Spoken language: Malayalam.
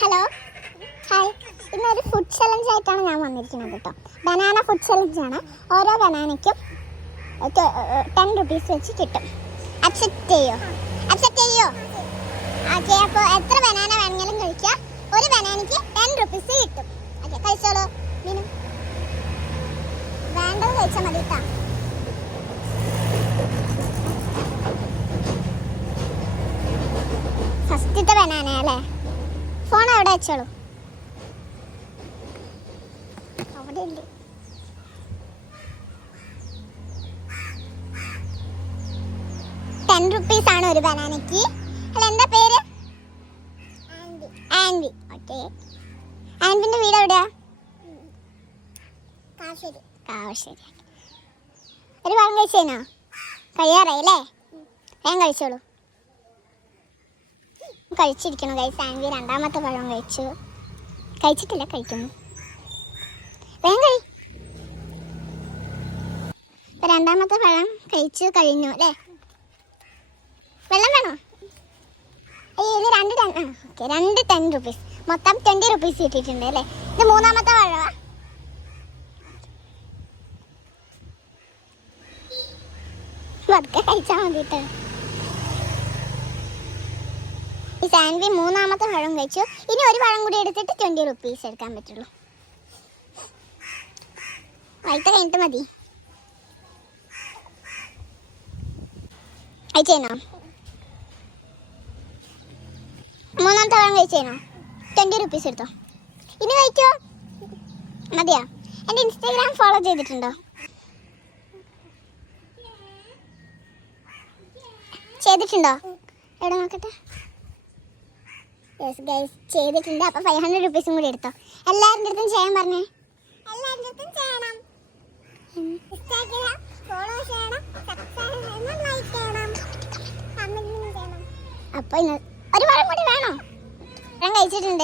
ഹലോ ഹായ്, ഇന്നൊരു ഫുഡ് ചലഞ്ച് ആയിട്ടാണ് ഞാൻ വന്നിരിക്കുന്നത് കേട്ടോ. ബനാന ഫുഡ് ചലഞ്ചാണ്. ഓരോ ബനാനയ്ക്കും 10 റുപ്പീസ് വെച്ച് കിട്ടും. അക്സെപ്റ്റ് ചെയ്യോ? ഓക്കെ, അപ്പോൾ എത്ര ബനാന വേണമെങ്കിലും കഴിക്കാം. ഒരു ബനാനയ്ക്ക് 10 റുപ്പീസ് കിട്ടും. ഓക്കെ, കഴിച്ചോളൂ. മീനും വേണ്ടത് കഴിച്ചാൽ മതി കേട്ടോ. ഫസ്റ്റത്തെ ബനാന അല്ലേ? ഫോൺ അവിടെ വെച്ചോളൂ. അവിടെ ഉണ്ട്. ₹10 ആണ് ഒരു ബനാനയ്ക്ക്. അല്ല, എന്താ പേര്? ആൻവി. ഓക്കെ, ആൻവിന്റെ വീട് എവിടെയാ? കാവശ്ശേരി. ഒരു പഴം കഴിച്ചേനോ? കഴിയാറായി അല്ലേ? വേഗം കഴിച്ചോളൂ. കഴിച്ചിരിക്കണം ഗൈസ്. ആൻവി രണ്ടാമത്തെ പഴം കഴിച്ചിട്ടില്ല, കഴിക്കുന്നു. വേഗം കഴി. രണ്ടാമത്തെ പഴം കഴിച്ചു കഴിഞ്ഞു അല്ലേ? വെള്ളം വേണോ? ഇത് രണ്ട് 10 റുപ്പീസ്. മൊത്തം 20 റുപ്പീസ് കിട്ടിയിട്ടുണ്ട് അല്ലേ? ഇത് മൂന്നാമത്തെ പഴമാ. പതുക്കെ കഴിച്ചാൽ മതിട്ടോ. ഈ സാൻവി മൂന്നാമത്തെ പഴം കഴിച്ചു. ഇനി ഒരു പഴം കൂടി എടുത്തിട്ട് 20 റുപ്പീസ് എടുക്കാൻ പറ്റുള്ളൂ. വൈകിട്ട് കഴിഞ്ഞിട്ട് മതി. കഴിച്ചേനോ? മൂന്നാമത്തെ പഴം കഴിച്ചേനോ? 20 റുപ്പീസ് എടുത്തോ. ഇനി കഴിച്ചോ? മതിയാ? എൻ്റെ ഇൻസ്റ്റാഗ്രാം ഫോളോ ചെയ്തിട്ടുണ്ടോ? എവിടെ നോക്കട്ടെ. യെസ് ഗൈസ്, ചെയ്തിട്ടുണ്ട്. അപ്പോൾ 500 റുപ്പീസും കൂടി എടുത്തോ. എല്ലാവരുടെ അടുത്തും ചെയ്യാൻ പറഞ്ഞേ. ഇൻസ്റ്റാഗ്രാം ഫോളോ ചെയ്യണം, സബ്സ്ക്രൈബ് ചെയ്യണം, ലൈക്ക് ചെയ്യണം, കമന്റ് ചെയ്യണം. അപ്പോൾ ഒരു പഴം കൂടി വേണോ? പഴം കഴിച്ചിട്ടുണ്ട്.